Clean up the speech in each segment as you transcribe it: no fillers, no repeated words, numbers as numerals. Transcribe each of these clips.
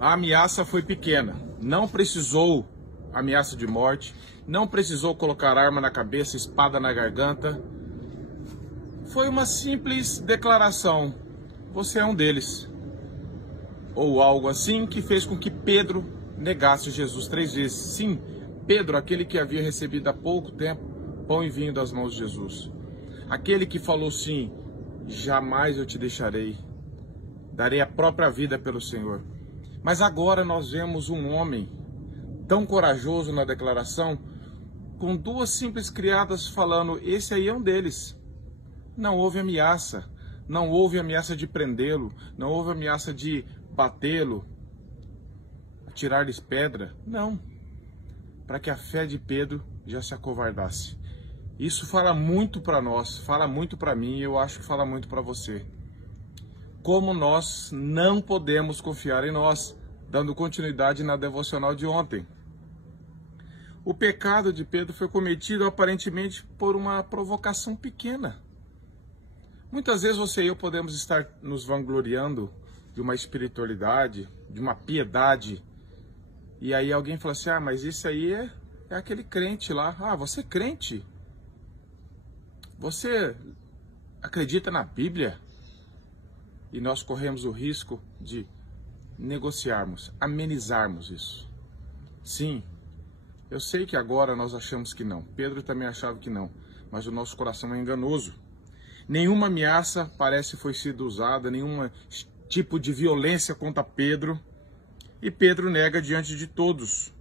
A ameaça foi pequena, não precisou ameaça de morte, não precisou colocar arma na cabeça, espada na garganta. Foi uma simples declaração: você é um deles. Ou algo assim, que fez com que Pedro negasse Jesus 3 vezes. Sim, Pedro, aquele que havia recebido há pouco tempo pão e vinho das mãos de Jesus. Aquele que falou sim: jamais eu te deixarei, darei a própria vida pelo Senhor. Mas agora nós vemos um homem tão corajoso na declaração, com duas simples criadas falando: esse aí é um deles. Não houve ameaça, não houve ameaça de prendê-lo, não houve ameaça de batê-lo, atirar-lhes pedra, não, para que a fé de Pedro já se acovardasse. Isso fala muito para nós, fala muito para mim, e eu acho que fala muito para você. Como nós não podemos confiar em nós, dando continuidade na devocional de ontem. O pecado de Pedro foi cometido aparentemente por uma provocação pequena. Muitas vezes você e eu podemos estar nos vangloriando de uma espiritualidade, de uma piedade, e aí alguém fala assim: ah, mas isso aí é aquele crente lá. Ah, você é crente? Você acredita na Bíblia? E nós corremos o risco de negociarmos, amenizarmos isso. Sim, eu sei que agora nós achamos que não. Pedro também achava que não, mas o nosso coração é enganoso. Nenhuma ameaça parece foi sido usada, nenhum tipo de violência contra Pedro. E Pedro nega diante de todos.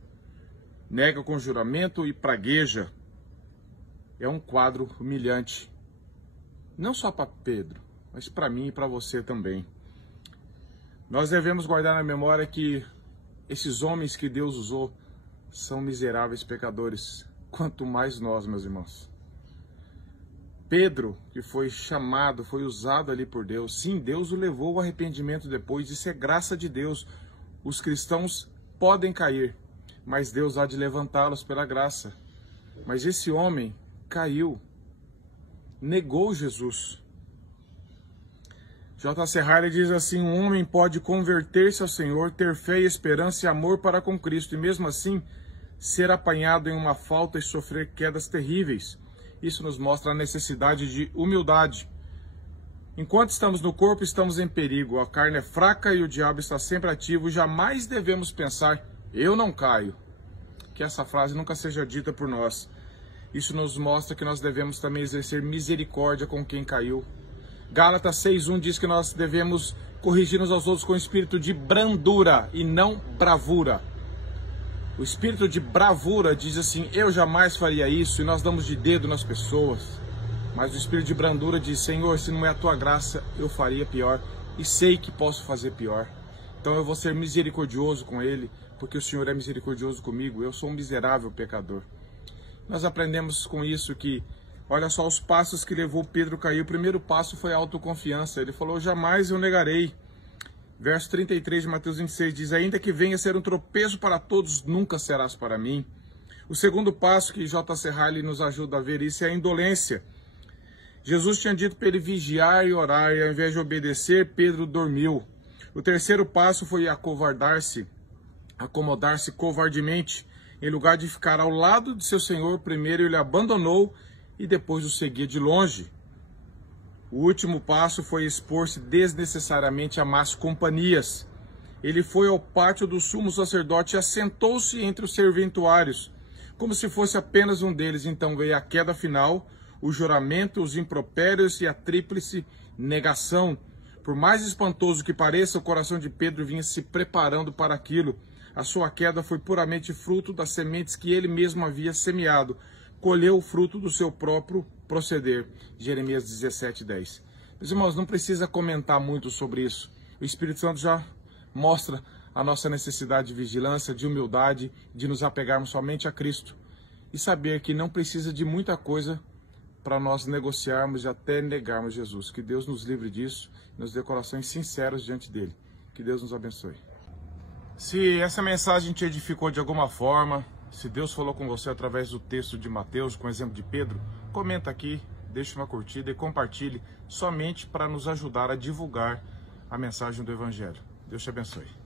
Nega com juramento e pragueja. É um quadro humilhante. Não só para Pedro, mas para mim e para você também. Nós devemos guardar na memória que esses homens que Deus usou são miseráveis pecadores, quanto mais nós, meus irmãos. Pedro, que foi chamado, foi usado ali por Deus. Sim, Deus o levou ao arrependimento depois. Isso é graça de Deus. Os cristãos podem cair, mas Deus há de levantá-los pela graça. Mas esse homem caiu, negou Jesus. J.C. Harley diz assim: um homem pode converter-se ao Senhor, ter fé e esperança e amor para com Cristo, e mesmo assim ser apanhado em uma falta e sofrer quedas terríveis. Isso nos mostra a necessidade de humildade. Enquanto estamos no corpo, estamos em perigo. A carne é fraca e o diabo está sempre ativo. Jamais devemos pensar: eu não caio. Que essa frase nunca seja dita por nós. Isso nos mostra que nós devemos também exercer misericórdia com quem caiu. Gálatas 6:1 diz que nós devemos corrigir uns aos outros com espírito de brandura e não bravura. O espírito de bravura diz assim: eu jamais faria isso, e nós damos de dedo nas pessoas. Mas o espírito de brandura diz: Senhor, se não é a tua graça, eu faria pior, e sei que posso fazer pior. Então eu vou ser misericordioso com ele, porque o Senhor é misericordioso comigo. Eu sou um miserável pecador. Nós aprendemos com isso que, olha só os passos que levou Pedro a cair. O primeiro passo foi a autoconfiança. Ele falou: jamais eu negarei. Verso 33 de Mateus 26 diz: ainda que venha a ser um tropeço para todos, nunca serás para mim. O segundo passo que J.C. Harley nos ajuda a ver isso é a indolência. Jesus tinha dito para ele vigiar e orar, e ao invés de obedecer, Pedro dormiu. O terceiro passo foi acovardar-se, acomodar-se covardemente. Em lugar de ficar ao lado de seu Senhor, primeiro ele abandonou e depois o seguia de longe. O último passo foi expor-se desnecessariamente a más companhias. Ele foi ao pátio do sumo sacerdote e assentou-se entre os serventuários, como se fosse apenas um deles. Então veio a queda final, o juramento, os impropérios e a tríplice negação. Por mais espantoso que pareça, o coração de Pedro vinha se preparando para aquilo. A sua queda foi puramente fruto das sementes que ele mesmo havia semeado. Colheu o fruto do seu próprio proceder. Jeremias 17:10. Meus irmãos, não precisa comentar muito sobre isso. O Espírito Santo já mostra a nossa necessidade de vigilância, de humildade, de nos apegarmos somente a Cristo. E saber que não precisa de muita coisa para nós negociarmos e até negarmos Jesus. Que Deus nos livre disso, nos dê corações sinceros diante dele. Que Deus nos abençoe. Se essa mensagem te edificou de alguma forma, se Deus falou com você através do texto de Mateus, com o exemplo de Pedro, comenta aqui, deixe uma curtida e compartilhe, somente para nos ajudar a divulgar a mensagem do Evangelho. Deus te abençoe.